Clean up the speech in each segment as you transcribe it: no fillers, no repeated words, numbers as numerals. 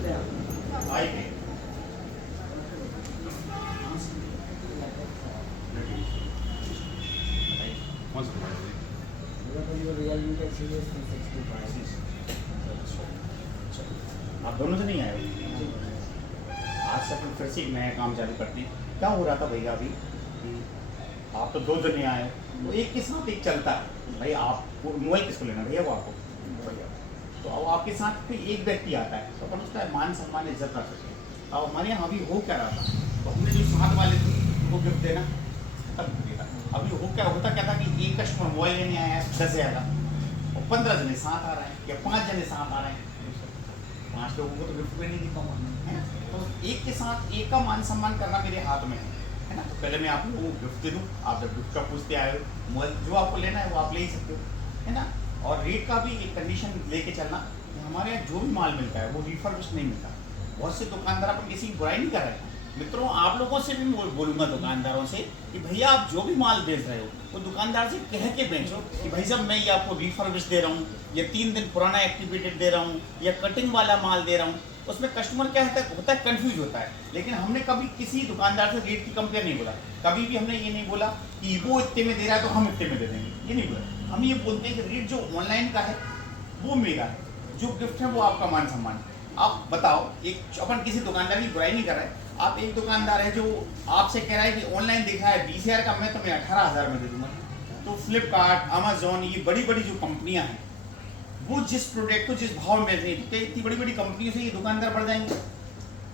आएंगे। कौन सा मोबाइल है? रियलमी का सीरीज 365। आप दोनों से नहीं आए हो? आज से अपन फिर से एक नया काम चालू करते हैं। क्या हो रहा था भैया अभी कि आप तो दो जने आए हो, तो एक के साथ एक चलता है भाई। आप मोबाइल किसको लेना भैया? वो आपको भैया। तो अब आपके साथ कोई एक व्यक्ति आता है तो अपन उसका मान सम्मान इज्जत रख सकते हैं। अब हमारे यहाँ अभी हो क्या रहा था, तो हमने जो साथ वाले थे उनको गिफ्ट देना खत्म कर दिया था। अभी हो क्या होता क्या था कि एक कस्टमर मोबाइल लेने आया है 10,000 का, और 15 जने साथ आ रहे हैं या 5 जने साथ आ रहे हैं, 5 लोगों को तो गिफ्ट में नहीं दी पाऊंगा, है ना। तो एक के साथ एक का मान सम्मान करना मेरे हाथ में है ना। तो पहले मैं आप लोगों को गिफ्ट दे दूँ। आप जब गिफ्ट का पूछते आए हो, मोबाइल जो आपको लेना है वो आप ले ही सकते हो, है ना। और रेट का भी एक कंडीशन लेके चलना कि हमारे यहाँ जो भी माल मिलता है वो रिफर्बिश्ड नहीं मिलता। बहुत से दुकानदार अपन किसी की बुराई नहीं कर रहे हैं मित्रों, आप लोगों से भी मैं बोलूँगा दुकानदारों से कि भैया आप जो भी माल बेच रहे हो वो दुकानदार से कह के बेचो कि भाई साहब मैं ये आपको रिफर्बिश दे रहा हूँ, या 3 दिन पुराना एक्टिवेटेड दे रहा हूँ, या कटिंग वाला माल दे रहा हूँ। उसमें कस्टमर क्या होता है कंफ्यूज होता है। लेकिन हमने कभी किसी दुकानदार से रेट की कंपेयर नहीं बोला, कभी भी हमने ये नहीं बोला कि वो इतने में दे रहा है तो हम इतने में दे देंगे, ये नहीं बोला। हम ये बोलते हैं कि रेट जो ऑनलाइन का है वो मेरा है, जो गिफ्ट है वो आपका मान सम्मान है। आप बताओ, एक अपन किसी दुकानदार की बुराई नहीं कर रहे हैं। आप एक दुकानदार है जो आपसे कह रहा है कि ऑनलाइन दिखा है 20,000 का, मैं तुम्हें 18,000 में दे दूंगा। तो फ्लिपकार्ट, अमेजोन, ये बड़ी बड़ी जो कंपनियां हैं वो जिस प्रोडक्ट को जिस भाव में बेच रही है, तो इतनी बड़ी बड़ी कंपनियों से ये दुकानदार बढ़ जाएंगे?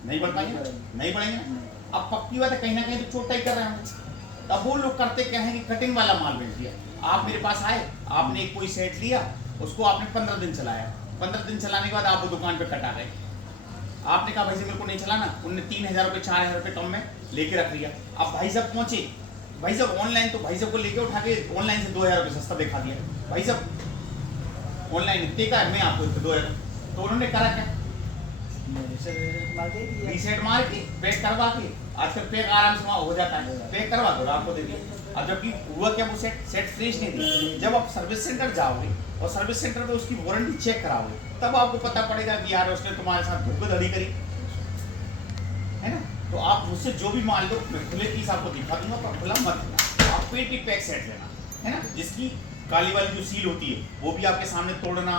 नहीं बढ़ पाएंगे, नहीं बढ़ेंगे। अब पक्की बात है कहीं ना कहीं तो चोटाई कर रहे हैं। अब वो लोग करते क्या है कि कटिंग वाला माल बेच दिया। आप मेरे पास आए, आपने एक कोई सेट लिया, उसको आपने 15 दिन चलाया, 15 दिन चलाने के बाद आप वो दुकान पे कटा गए। आपने कहा भाई साहब मेरे को नहीं चलाना, उनने 3,000 रुपये 4,000 रुपये कम में लेके रख लिया। अब भाई साहब पहुंचे, भाई साहब ऑनलाइन, तो भाई साहब को लेके उठा के ऑनलाइन से 2,000 रुपये सस्ता दिखा दिया। भाई साहब ऑनलाइन इतने का है, मैं आपको इतने 2,000। तो उन्होंने करा क्या? रीसेट मार के पैक करवा के, आजकल पैक आराम से वहाँ हो जाता है, पैक करवा दो आपको दे दिया। अब जबकि हुआ क्या, वो सेट फ्रेश नहीं थी। जब आप सर्विस सेंटर जाओगे और सर्विस सेंटर में उसकी वारंटी चेक कराओगे तब आपको पता पड़ेगा कि यार उसने तुम्हारे साथ धोखाधड़ी करी, है ना। तो आप मुझसे जो भी मान लो, मैं खुले पीस आपको दिखा दूंगा, पर खुला मत लेना। आप पेटी पैक सेट लेना, है ना, जिसकी काली वाली जो सील होती है वो भी आपके सामने तोड़ना।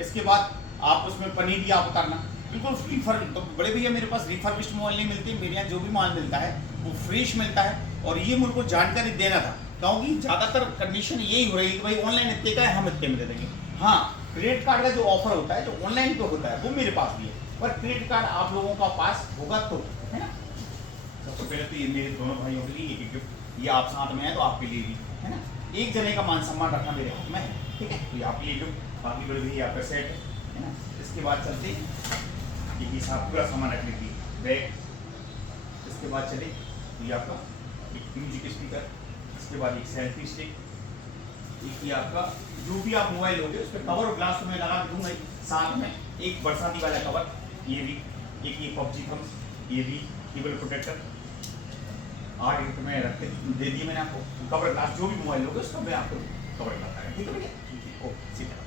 इसके बाद आप उसमें पनीर भी आप उतारना, बिल्कुल रिफर। तो बड़े भैया मेरे पास रिफर्बिश्ड मोबाइल नहीं मिलती, मेरे यहाँ जो भी माल मिलता है वो फ्रेश मिलता है। और ये मुझको जानकारी देना था क्योंकि ज़्यादातर कंडीशन यही हो रही है कि भाई ऑनलाइन इतने का है, हम इतने में दे देंगे। हाँ, क्रेडिट कार्ड का जो ऑफर होता है जो ऑनलाइन पे होता है वो मेरे पास भी है, पर क्रेडिट कार्ड आप लोगों का पास होगा तो, है ना। सबसे पहले तो ये मेरे दोनों भाइयों के लिए एक गिफ्ट, ये आप साथ में है तो आपके लिए भी, है ना। एक जने का मान सम्मान रखना मेरे हाथ में है, ठीक है। तो आपके लिए गिफ्ट, बाकी बड़े भैया आपका सेट है ना। इसके बाद चलते ये साथ पूरा सामान रख लीजिए, बैग। इसके बाद चले ये आपका एक म्यूजिक स्पीकर, इसके बाद एक सेल्फी स्टिक, एक ये आपका जो भी आप मोबाइल लोगे उस पर कवर और ग्लास तो मैं लगा दूंगा ही, साथ में एक बरसाती वाला कवर, ये भी एक, ये पबजी थम्स, ये भी केबल प्रोटेक्टर। 8 गिफ्ट में रख के दे दिए मैंने आपको। कवर ग्लास जो भी मोबाइल लोगे उसका मैं आपको कवर करता है, ठीक है भैया। ओ ठीक है।